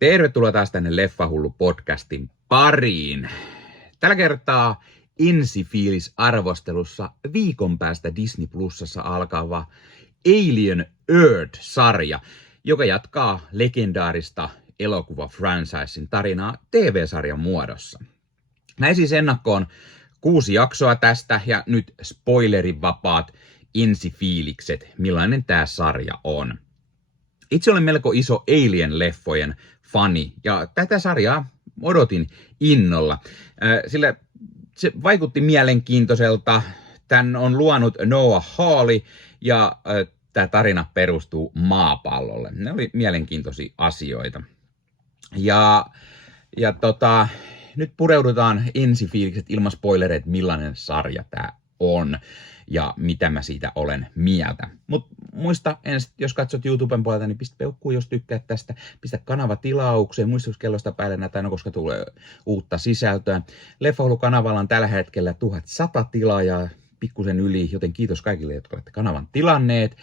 Tervetuloa taas tänne Leffahullu-podcastin pariin. Tällä kertaa ensifiilis-arvostelussa viikon päästä Disney Plusassa alkava Alien Earth-sarja, joka jatkaa legendaarista elokuva-franchisin tarinaa TV-sarjan muodossa. Näin siis ennakkoon 6 jaksoa tästä ja nyt spoilerivapaat ensifiilikset, millainen tämä sarja on. Itse olen melko iso Alien-leffojen fani ja tätä sarjaa odotin innolla, sillä se vaikutti mielenkiintoiselta. Tän on luonut Noah Hawley ja tämä tarina perustuu maapallolle. Ne oli mielenkiintoisia asioita. Nyt pureudutaan ensifiilikset ilman spoilereita, millainen sarja tämä on ja mitä mä siitä olen mieltä. Mutta muista ensin, jos katsot YouTuben puolelta, niin pistä peukkuun, jos tykkäät tästä. Pistä kanava tilaukseen, muistutuskellosta päälle näitä, koska tulee uutta sisältöä. Leffahullu-kanavalla on tällä hetkellä 1100 tilaajaa, pikkusen yli, joten kiitos kaikille, jotka olette kanavan tilanneet.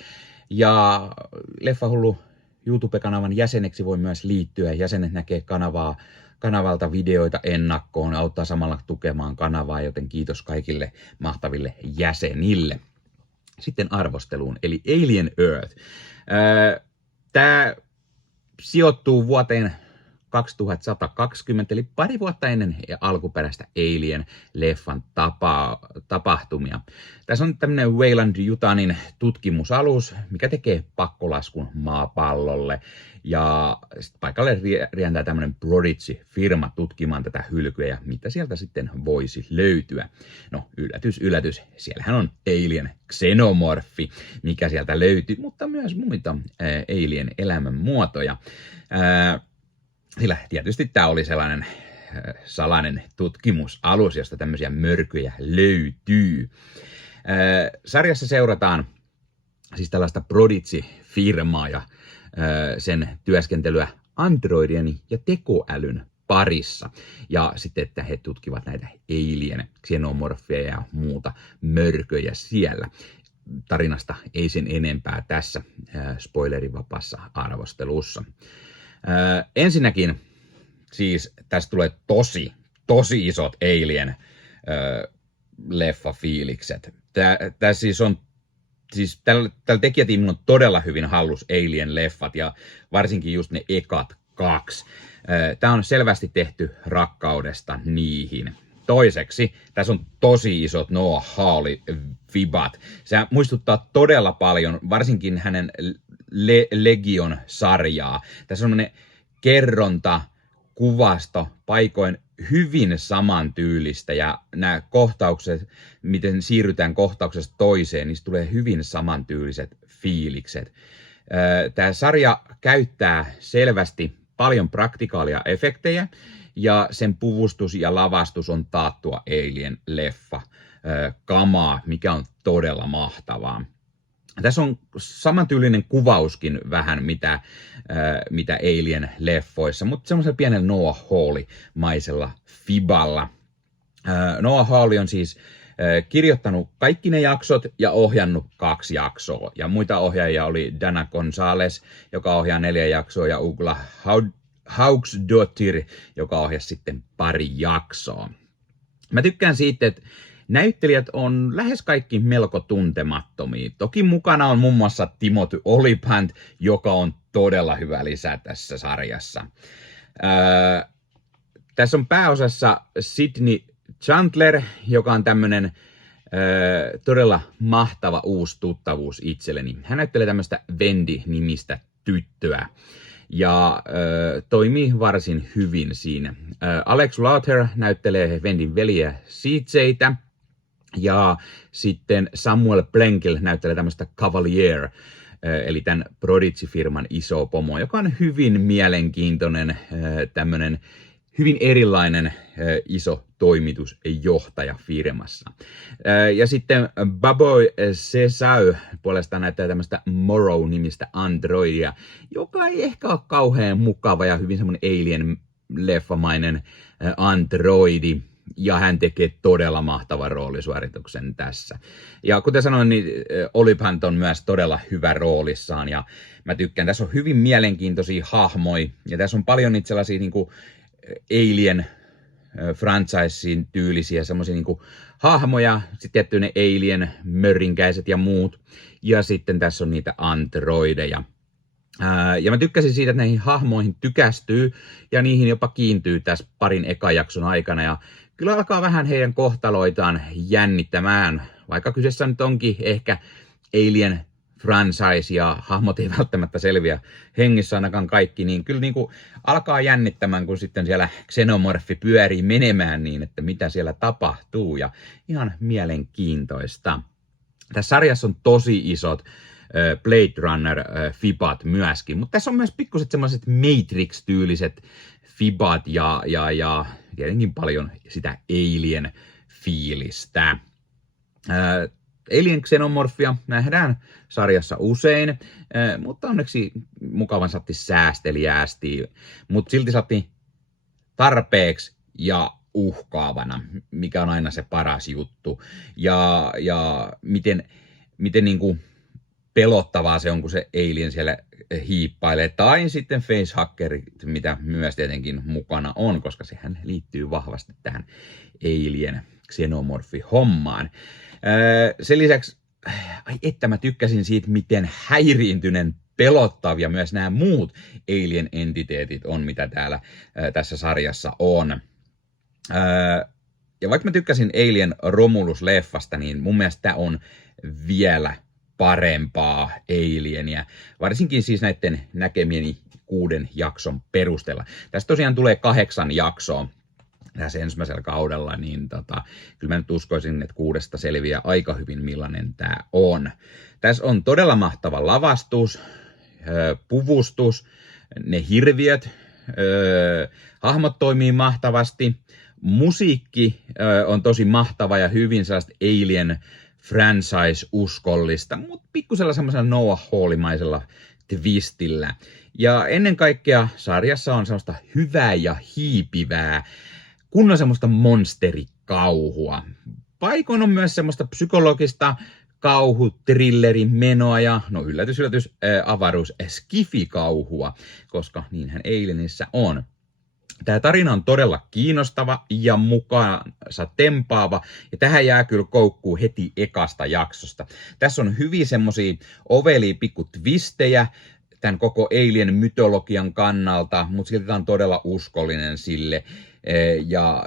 Ja Leffahullu YouTube-kanavan jäseneksi voi myös liittyä. Jäsenet näkee kanavalta videoita ennakkoon, auttaa samalla tukemaan kanavaa, joten kiitos kaikille mahtaville jäsenille. Sitten arvosteluun, eli Alien Earth. Tämä sijoittuu vuoteen 2120, eli pari vuotta ennen alkuperäistä Alien-leffan tapahtumia. Tässä on tämmöinen Weyland-Yutanin tutkimusalus, mikä tekee pakkolaskun maapallolle. Ja sitten paikalle rientää tämmöinen Prodigy-firma tutkimaan tätä hylkyä ja mitä sieltä sitten voisi löytyä. No yllätys, yllätys, siellähän on Alien Xenomorphi, mikä sieltä löytyy, mutta myös muita Alien elämänmuotoja. Sillä tietysti tämä oli sellainen salainen tutkimusalus, josta tämmöisiä mörköjä löytyy. Sarjassa seurataan siis tällaista Prodigy-firmaa ja sen työskentelyä androidien ja tekoälyn parissa. Ja sitten, että he tutkivat näitä alien, xenomorfeja ja muuta mörköjä siellä. Tarinasta ei sen enempää tässä spoilerivapaassa arvostelussa. Ensinnäkin siis tästä tulee tosi isot Alien leffafiilikset. Tää siis on tällä tekijätiimillä on todella hyvin hallus Alien-leffat ja varsinkin just ne ekat 2. Tämä on selvästi tehty rakkaudesta niihin. Toiseksi, tässä on tosi isot Noah Hawley-vibat. Se muistuttaa todella paljon, varsinkin hänen Legion-sarjaa. Tässä on sellainen kerronta, kuvasto, paikoin hyvin samantyylistä ja nämä kohtaukset, miten siirrytään kohtauksesta toiseen, niin tulee hyvin samantyyliset fiilikset. Tämä sarja käyttää selvästi paljon praktikaalia efektejä ja sen puvustus ja lavastus on taattua Alien-leffa kamaa, mikä on todella mahtavaa. Tässä on samantyylinen kuvauskin vähän mitä Alien-leffoissa, mutta semmoisella pienellä Noah Hawley-maisella fiballa. Noah Hawley on siis kirjoittanut kaikki ne jaksot ja ohjannut 2 jaksoa. Ja muita ohjaajia oli Dana Gonzalez, joka ohjaa 4 jaksoa, ja Ugla Hauksdottir, joka ohjasi sitten 2 jaksoa. Mä tykkään siitä, että näyttelijät on lähes kaikki melko tuntemattomia. Toki mukana on muun muassa Timothy Olyphant, joka on todella hyvä lisä tässä sarjassa. Tässä on pääosassa Sidney Chandler, joka on tämmöinen todella mahtava uusi tuttavuus itselleni. Hän näyttelee tämmöistä Wendy-nimistä tyttöä ja toimii varsin hyvin siinä. Alex Lawther näyttelee Wendyn veliä CJ:tä. Ja sitten Samuel Blenkel näyttelee tämmöistä Cavalier, eli tämän Prodigy-firman iso pomo, joka on hyvin mielenkiintoinen, tämmöinen hyvin erilainen iso toimitusjohtaja firmassa. Ja sitten Baboy Sesau puolestaan näyttää tämmöistä Morrow-nimistä androidia, joka ei ehkä ole kauhean mukava ja hyvin semmoinen Alien-leffamainen androidi. ja hän tekee todella mahtavan roolisuorituksen tässä. Ja kuten sanoin, niin Olive Hunt on myös todella hyvä roolissaan, ja mä tykkään. Tässä on hyvin mielenkiintoisia hahmoja, ja tässä on paljon niitä sellaisia niin kuin Alien franchisein tyylisiä semmoisia niin kuin hahmoja, sitten tietty ne Alien mörrinkäiset ja muut, ja sitten tässä on niitä androideja. Ja mä tykkäsin siitä, että näihin hahmoihin tykästyy ja niihin jopa kiintyy tässä parin ekan jakson aikana. Ja kyllä alkaa vähän heidän kohtaloitaan jännittämään, vaikka kyseessä nyt onkin ehkä Alien franchise ja hahmot ei välttämättä selviä hengissä ainakaan kaikki, niin kyllä niin kuin alkaa jännittämään, kun sitten siellä xenomorfi pyörii menemään niin, että mitä siellä tapahtuu, ja ihan mielenkiintoista. Tässä sarjassa on tosi isot Blade Runner-fibat myöskin, mutta tässä on myös pikkuset semmoiset Matrix-tyyliset fibat ja tietenkin paljon sitä Alien-fiilistä. Alien Xenomorphia nähdään sarjassa usein, mutta onneksi mukavan saatti säästeliäästi, mutta silti saatti tarpeeksi ja uhkaavana, mikä on aina se paras juttu. Ja miten niin kuin pelottavaa se on, kun se Alien siellä hiippailee, tai sitten facehackerit, mitä myös tietenkin mukana on, koska sehän liittyy vahvasti tähän Alien Xenomorphi-hommaan. Sen lisäksi, että mä tykkäsin siitä, miten häiriintyneen pelottavia myös nämä muut Alien-entiteetit on, mitä täällä tässä sarjassa on. Ja vaikka mä tykkäsin Alien Romulus-leffasta, niin mun mielestä tämä on vielä parempaa Alienia, varsinkin siis näiden näkemieni 6 jakson perusteella. Tässä tosiaan tulee 8 jaksoa tässä ensimmäisellä kaudella, niin kyllä mä nyt uskoisin, että 6 selviää aika hyvin, millainen tämä on. Tässä on todella mahtava lavastus, puvustus, ne hirviöt, hahmot toimii mahtavasti, musiikki on tosi mahtava ja hyvin sellaista Alien franchise-uskollista, mutta pikkusella semmoisella Noah Hawley-maisella twistillä. Ja ennen kaikkea sarjassa on semmoista hyvää ja hiipivää, kunnon semmoista monsterikauhua. Paikoin on myös semmoista psykologista kauhu-thrillerin menoa ja, no yllätys, avaruus skifi-kauhua, koska niinhän Alienissa on. Tämä tarina on todella kiinnostava ja mukaansa tempaava, ja tähän jää kyllä koukkuu heti ekasta jaksosta. Tässä on hyvin semmosia ovelia pikku twistejä tämän koko Alien-mytologian kannalta, mutta silti tämä on todella uskollinen sille,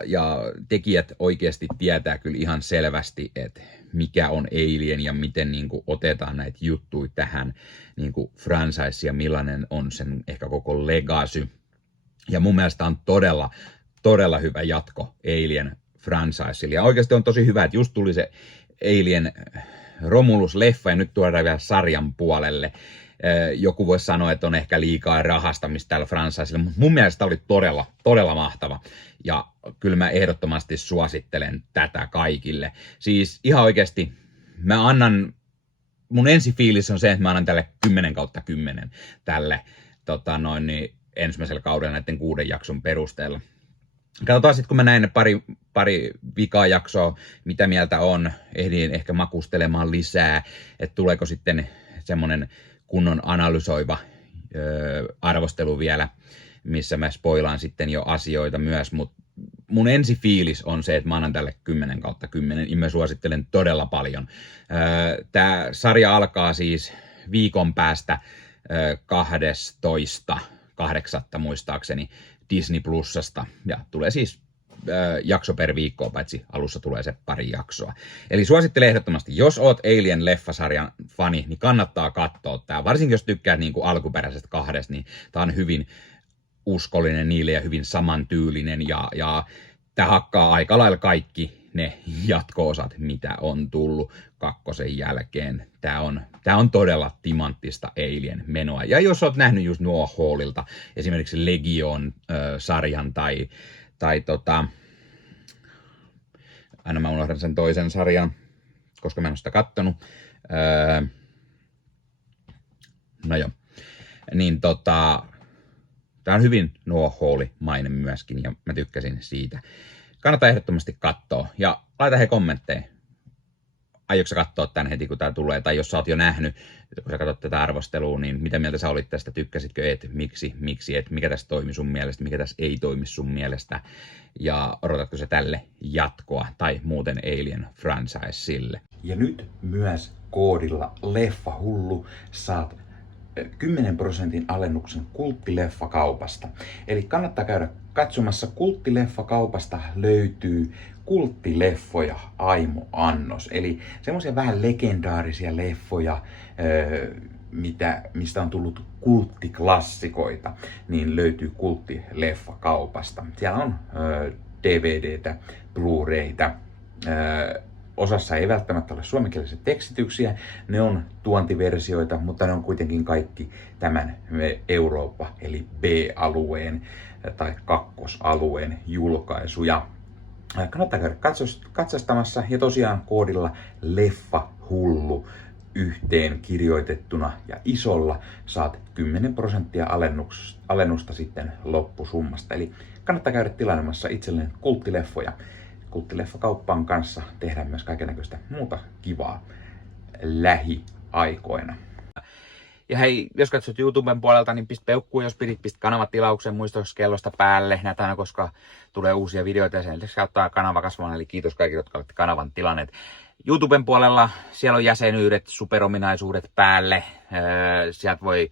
ja tekijät oikeasti tietää kyllä ihan selvästi, että mikä on Alien ja miten niin kuin otetaan näitä juttuja tähän niin kuin franchise ja millainen on sen ehkä koko legacy. Ja mun mielestä on todella hyvä jatko Alien franchiselle. Ja oikeasti on tosi hyvä, että just tuli se Alien Romulus-leffa ja nyt tuodaan vielä sarjan puolelle. Joku voisi sanoa, että on ehkä liikaa rahastamista tällä franchiselle, mutta mun mielestä oli todella mahtava. Ja kyllä mä ehdottomasti suosittelen tätä kaikille. Siis ihan oikeasti mun ensifiilis on se, että mä annan tälle 10/10 tälle ensimmäisellä kaudella näiden 6 jakson perusteella. Katsotaan sitten, kun mä näin ne pari vikaa jaksoa, mitä mieltä on, ehdin ehkä makustelemaan lisää, että tuleeko sitten semmonen kunnon analysoiva arvostelu vielä, missä mä spoilaan sitten jo asioita myös, mutta mun ensifiilis on se, että mä annan tälle 10/10, ja mä suosittelen todella paljon. Tää sarja alkaa siis viikon päästä 12.8. muistaakseni Disney Plusasta, ja tulee siis jakso per viikko, paitsi alussa tulee se pari jaksoa. Eli suosittelen ehdottomasti, jos oot Alien-leffasarjan fani, niin kannattaa katsoa tää. Varsinkin jos tykkäät niin kuin alkuperäisestä 2, niin tää on hyvin uskollinen niille ja hyvin samantyylinen, ja tää hakkaa aika lailla kaikki ne jatko-osat, mitä on tullut 2 jälkeen. Tää on todella timanttista Alien-menoa. Ja jos oot nähnyt just Noah Hawleylta esimerkiksi Legion-sarjan tai aina mä unohdan sen toisen sarjan, koska mä en ole sitä kattonut. No joo. Niin tää on hyvin Noah Hawley-mainen myöskin, ja mä tykkäsin siitä Kannattaa ehdottomasti katsoa. Ja laita he kommentteja. Aiotko sä katsoa tän heti, kun tää tulee? Tai jos sä oot jo nähnyt, kun sä katsot tätä arvostelua, niin mitä mieltä sä olit tästä? Tykkäsitkö et? Miksi et? Mikä tässä toimi sun mielestä? Mikä tässä ei toimi sun mielestä? Ja odotatko sä tälle jatkoa tai muuten Alien franchiselle? Ja nyt myös koodilla LEFFAHULLU saat 10% alennuksen kulttileffakaupasta. Eli kannattaa käydä katsomassa. Kulttileffakaupasta löytyy kulttileffoja Aimo-annos. Eli semmoisia vähän legendaarisia leffoja, mistä on tullut kulttiklassikoita, niin löytyy kulttileffakaupasta. Siellä on DVDtä, Blu-rayta. Osassa ei välttämättä ole suomenkielisiä tekstityksiä, ne on tuontiversioita, mutta ne on kuitenkin kaikki tämän Eurooppa eli B-alueen tai kakkosalueen julkaisuja. Kannattaa käydä katsastamassa ja tosiaan koodilla LEFFAHULLU yhteen kirjoitettuna ja isolla saat 10% alennusta sitten loppusummasta. Eli kannattaa käydä tilailemassa itselleen kulttileffoja. Kulttileffakauppaan kanssa tehdään myös kaikennäköistä muuta kivaa lähiaikoina. Ja hei, jos katsot YouTuben puolelta, niin pistä peukkuun, jos pistä kanavatilauksen muistokellosta päälle. Näitä aina, koska tulee uusia videoita ja sen lisäksi auttaa kanava kasvamaan. Eli kiitos kaikille, jotka olette kanavan tilanneet. YouTuben puolella siellä on jäsenyydet, superominaisuudet päälle. Sieltä voi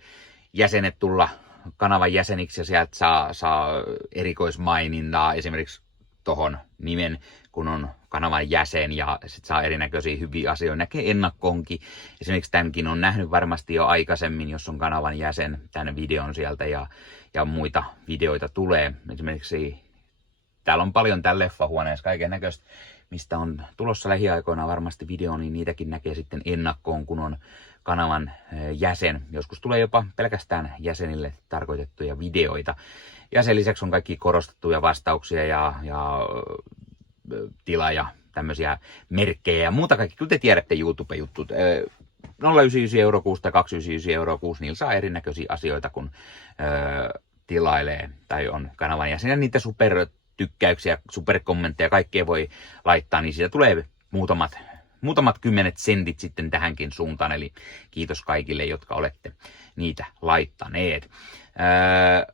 jäsenet tulla kanavan jäseniksi ja sieltä saa erikoismainintaa esimerkiksi tohon nimen, kun on kanavan jäsen ja sit saa erinäköisiä hyviä asioita. Näkee ennakkoonkin. Esimerkiksi tämänkin on nähnyt varmasti jo aikaisemmin, jos on kanavan jäsen, tämän videon sieltä ja muita videoita tulee. Esimerkiksi täällä on paljon täällä leffahuoneessa kaiken näköistä, mistä on tulossa lähiaikoina varmasti video, niin niitäkin näkee sitten ennakkoon, kun on kanavan jäsen. Joskus tulee jopa pelkästään jäsenille tarkoitettuja videoita. Ja sen lisäksi on kaikki korostettuja vastauksia ja tila ja tämmöisiä merkkejä ja muuta kaikki. Kyllä te tiedätte YouTube-juttut. 0,99 € kuussa tai 2,99 € kuussa, niillä saa erinäköisiä asioita, kun tilailee tai on kanavan jäsen. Ja niitä supertykkäyksiä, superkommentteja, kaikkea voi laittaa, niin siitä tulee muutamat kymmenet sentit sitten tähänkin suuntaan. Eli kiitos kaikille, jotka olette niitä laittaneet.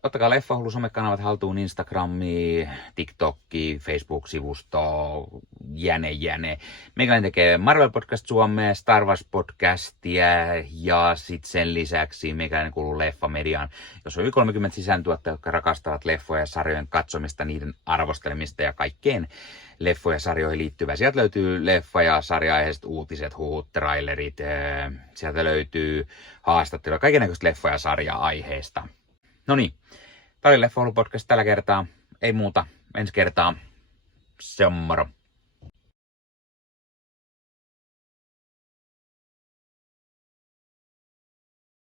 Ottakaa Leffahullu somekanavat haltuun, Instagrami, TikTokki, Facebook-sivusto, jäne. Meikäläinen tekee Marvel Podcast Suomea, Star Wars Podcastia ja sitten sen lisäksi meikäläinen kuuluu Leffamediaan, jos on yli 30 sisääntuottajia, jotka rakastavat leffoja ja sarjojen katsomista, niiden arvostelemista ja kaikkeen leffoja ja sarjoihin liittyvää. Sieltä löytyy leffa- ja sarja-aiheiset uutiset, huhut, trailerit, sieltä löytyy haastatteluja, kaikennäköistä leffa- ja sarja-aiheesta. No niin, tämä oli Leffahullu podcast tällä kertaa. Ei muuta, ensi kertaa. Se on moro.